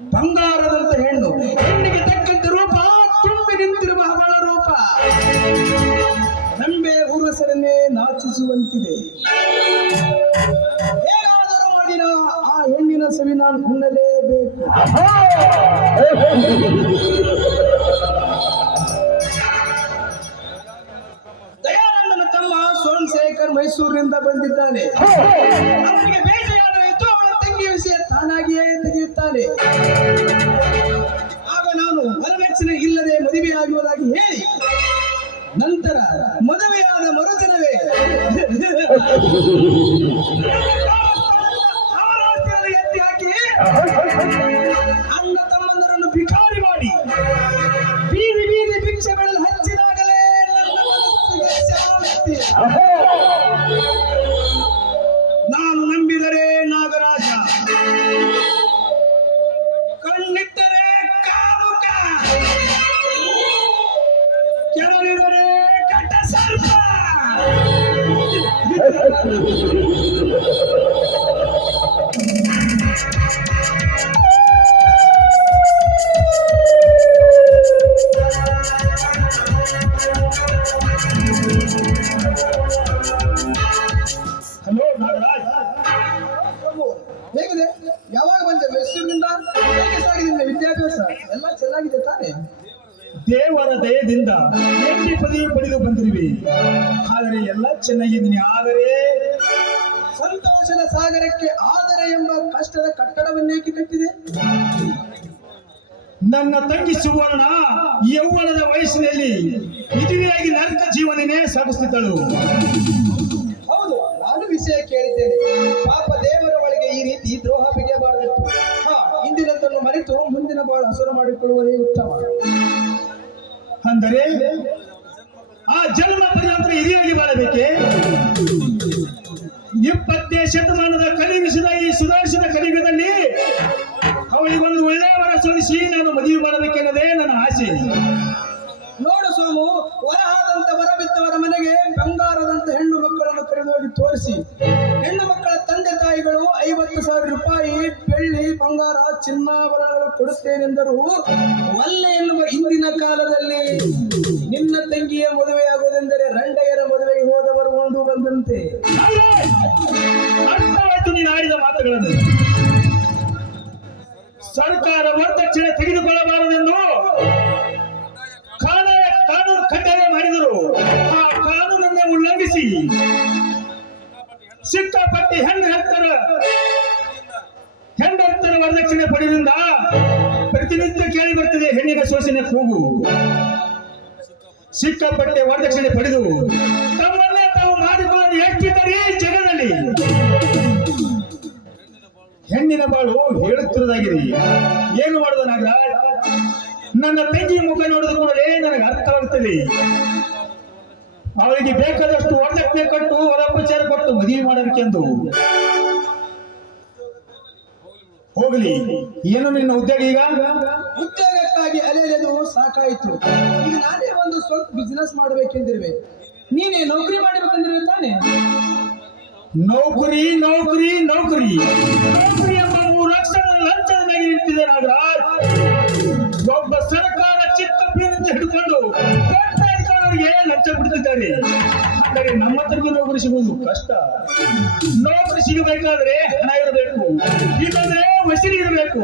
ಬಂಗಾರದಂತ ಹೆಣ್ಣು, ಹೆಣ್ಣಿಗೆ ತಕ್ಕಂತ ರೂಪ, ತುಂಬಿ ನಿಂತಿರುವ ಹವಳ ರೂಪ. ನಂಬೆ ಊರ್ವಸರನ್ನೇ ನಾಚಿಸುವಂತಿದೆ. ಹೇಗಾದರೂ ಮಾಡಿನ ಆ ಹೆಣ್ಣಿನ ಸವಿ ನಾನು ಉಣ್ಣಲೇಬೇಕು ದಯಾನಂದನ ತಮ್ಮ ಸೋಮಶೇಖರ್ ಮೈಸೂರಿನಿಂದ ಬಂದಿದ್ದಾನೆ. ಅವನಿಗೆ ಬೇಟೆಯಾಡಲಿದ್ದು ಅವಳ ತಂಗಿ ವಿಷಯ ತಾನಾಗಿಯೇ ತೆಗೆಯುತ್ತಾನೆ ಆಗ ನಾನು ವರದಕ್ಷಿಣೆ ಇಲ್ಲದೆ ಮದುವೆಯಾಗುವುದಾಗಿ ಹೇಳಿ, ನಂತರ ಮದುವೆಯಾದ ಮರುದಿನವೇ ಎತ್ತಿ ಹಾಕಿ ಅಣ್ಣ ತಮ್ಮಂದರನ್ನು ಭಿಕಾರಿ ಮಾಡಿ, ಬೀದಿ ಬೀದಿ ಭಿಕ್ಷೆ ಬೆಳೆದು ಹಚ್ಚಿದಾಗಲೇ ನನ್ನ ಕಟ್ಟ ಸರ್ಪ ನಾಗರಾಜ್. ಹೇಗಿದೆ? ಯಾವಾಗ ಬಂದೆ? ನಿನ್ನ ವಿದ್ಯಾಭ್ಯಾಸ? ಎಲ್ಲ ಚೆನ್ನಾಗಿದೆ. ದೇವರ ದಯದಿಂದ ಎಂಟಿ ಪದವಿ ಪಡೆದು ಬಂದಿರುವೆ. ಆದರೆ ಎಲ್ಲ ಚೆನ್ನಾಗಿದ್ದೀನಿ ಆದರೆ ಸಂತೋಷದ ಸಾಗರಕ್ಕೆ ಆದರೆ ಎಂಬ ಕಷ್ಟದ ಕಟ್ಟಡವನ್ನೇಕೆ ಕಟ್ಟಿದೆ? ನನ್ನ ತಂಗಿ ಸುವರ್ಣ ಯೌವನದ ವಯಸ್ಸಿನಲ್ಲಿ ಇದುವೆಯಾಗಿ ನರಕ ಜೀವನನೇ ಸಾಗಿಸುತ್ತಿದ್ದಳು ಹೌದು, ನಾನು ವಿಷಯ ಕೇಳಿದ್ದೇನೆ. ಪಾಪ ದೇವರ ಒಳಗೆ ಈ ರೀತಿ ದ್ರೋಹ ಬಿಗಿಯಬಾರದಿತ್ತು ಹಾ ಇಂದಿನದನ್ನು ಮರೆತು ಮುಂದಿನ ಬಾಳ ಹಸುರ ಮಾಡಿಕೊಳ್ಳುವುದೇ ಉತ್ತಮ. ಅಂದರೆ ಆ ಜನ್ಮ ಪರ್ಯಂತರ ಹಿರಿಯಾಗಿ ಬಾಳಬೇಕೆ? ಇಪ್ಪತ್ತನೇ ಶತಮಾನದ ಕಲಿವಿಸಿದ ಈ ಸುಧಾರಿಸಿದ ಕಲಿಯುಗದಲ್ಲಿ ಅವಳಿಗೊಂದು ಒಳ್ಳೆಯ ವರ ಸೋಲಿಸಿ ನಾನು ಮದುವೆ ಮಾಡಬೇಕೆನ್ನದೇ ನನ್ನ ಆಸೆ. ನೋಡು ಸೋಮು ವರ ಬಿತ್ತವರ ಮನೆಗೆ ಬಂಗಾರದಂತ ಹೆಣ್ಣು ಮಕ್ಕಳನ್ನು ಕರೆದೋಗಿ ತೋರಿಸಿ. ಹೆಣ್ಣು ಮಕ್ಕಳ ತಂದೆ ತಾಯಿಗಳು ಐವತ್ತು ಸಾವಿರ ರೂಪಾಯಿ, ಬೆಳ್ಳಿ, ಬಂಗಾರ, ಚಿನ್ನಾಭರಣಗಳು ಕೊಡುತ್ತೇನೆಂದರು. ಒಲ್ಲೆ ಎನ್ನುವ ಇಂದಿನ ಕಾಲದಲ್ಲಿ ನಿನ್ನ ತಂಗಿಯ ಮದುವೆಯಾಗುವುದೆಂದರೆ ರಂಡೆಯರ ಮದುವೆಗೆ ಹೋದವರು ಒಂದು ಬಂದಂತೆ. ನೀನು ಆಡಿದ ಮಾತುಗಳನ್ನು. ಸರ್ಕಾರ ವರದಕ್ಷಿಣೆ ತೆಗೆದುಕೊಳ್ಳಬಾರದೆಂದು ಕಾನ ಕಾನೂನು ಕಡ್ಡಾಯ ಮಾಡಿದರು. ಆ ಕಾನೂನನ್ನೇ ಉಲ್ಲಂಘಿಸಿ ಸಿಕ್ಕಾಪಟ್ಟಿ ಹೆಣ್ಣು ಹತ್ತರ ಹೆಣ್ಣು ವರದಕ್ಷಿಣೆ ಪಡೆದಿಂದ ಪ್ರತಿನಿತ್ಯ ಕೇಳಿ ಬರ್ತದೆ ಹೆಣ್ಣಿನ ಶೋಷಣೆ ಕೂಗು. ಸಿಕ್ಕಾಪಟ್ಟೆ ವರದಕ್ಷಿಣೆ ಪಡೆದು ತಮ್ಮನ್ನೇ ತಾವು ಮಾಡಿಕೊಂಡು ಎಷ್ಟಿದ್ದಾರೆ ಜಗದಲ್ಲಿ? ಹೆಣ್ಣಿನ ಬಾಳು ಹೇಳುತ್ತಿರುವುದಾಗಿದೆ. ಏನು ಮಾಡುದ ನನ್ನ ತಂಗಿ ಮುಖ ನೋಡಿದ ಕೂಡಲೇ ನನಗೆ ಅರ್ಥವಾಗುತ್ತದೆ. ಅವಳಿಗೆ ಬೇಕಾದಷ್ಟು ವರದಕ್ಷಿಣೆ ಕೊಟ್ಟು ವರಪಚಾರ ಕೊಟ್ಟು ಮದುವೆ ಮಾಡಬೇಕೆಂದು. ಹೋಗಲಿ. ಏನು ನಿನ್ನ ಉದ್ಯೋಗ ಈಗ? ಉದ್ಯೋಗಕ್ಕಾಗಿ ಅಲೆಯಲೆದು ಸಾಕಾಯಿತು. ಈಗ ನಾನೇ ಒಂದು ಸ್ವಲ್ಪ ಬಿಸ್ನೆಸ್ ಮಾಡಬೇಕೆಂದಿರುವೆ. ನೀನೇ ನೌಕರಿ ಮಾಡಬೇಕೆಂದಿರುವೆ ತಾನೆ? ನೌಕರಿ ನೌಕರಿ ನೌಕರಿ. ನೌಕರಿ ಎಂಬ ಮೂರು ಅಕ್ಷರ ಮೇಲೆ ನಿಂತಿದೆ ನಾಗರಾಜ್. ಒಬ್ಬ ಸರ್ಕಾರ ಚಿಕ್ಕ ಬೀರಿಂದ ಹಿಡ್ಕೊಂಡು ಅಧಿಕಾರಿಗಳಿಗೆ ಲಂಚ ಬಿಡ್ತಿದ್ದಾರೆ ಆದರೆ ನಮ್ಮ ನೌಕರಿ ಸಿಗುವುದು ಕಷ್ಟ. ನೌಕರಿ ಸಿಗಬೇಕಾದ್ರೆ ಹಣ ಇರಬೇಕು. ಇಲ್ಲಾಂದ್ರೆ ಮಸೀದಿ ಇರಬೇಕು.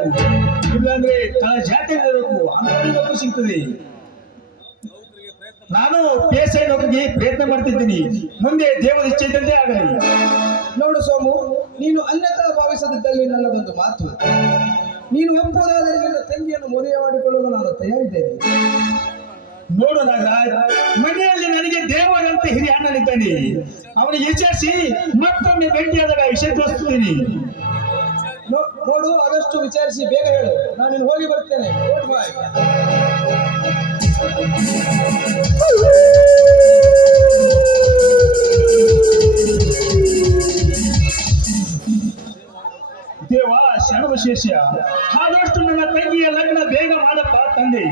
ಇಲ್ಲಾಂದ್ರೆ ತ- ಜಾತಿ ಇರಬೇಕು. ಅಂತ ಸಿಗ್ತದೆ. ನಾನು ಬೇಸಾಯ ನೌಕರಿಗೆ ಪ್ರಯತ್ನ ಮಾಡ್ತಿದ್ದೀನಿ. ಮುಂದೆ ದೇವರ ಇಚ್ಛೆ ಇದ್ದಂತೆ ಆಗಲಿ. ನೋಡು ಸೋಮು ನೀನು ಅನ್ಯತಾ ಭಾವಿಸದಿದ್ದಲ್ಲಿ ನನ್ನದೊಂದು ಮಾತು. ನೀನು ಒಪ್ಪುವುದಾದರೆ ನನ್ನ ತಂಗಿಯನ್ನು ಮದುವೆ ಮಾಡಿಕೊಳ್ಳಲು ನಾನು ತಯಾರಿದ್ದೇನೆ. ನೋಡು ನಾಗರಾಜ್ ಮನೆಯಲ್ಲಿ ನನಗೆ ದೇವರಂತ ಹಿರಿಯ ಅಣ್ಣನಿದ್ದಾನೆ. ಅವನಿಗೆ ವಿಚಾರಿಸಿ ಮತ್ತೊಮ್ಮೆ ಭೇಟಿಯಾದಾಗ ವಿಷಯ ತೋರಿಸ್ತೀನಿ. ನೋಡು ಆದಷ್ಟು ವಿಚಾರಿಸಿ, ಬೇಗ ಹೇಳು. ನಾನು ಹೋಗಿ ಬರ್ತೇನೆ. ದೇವ ಶರಣವಶೇಷ ಆದಷ್ಟು ನನ್ನ ತಂಗಿಯ ಲಗ್ನ ಬೇಗ ಮಾಡಪ್ಪ, ತಂದೆ.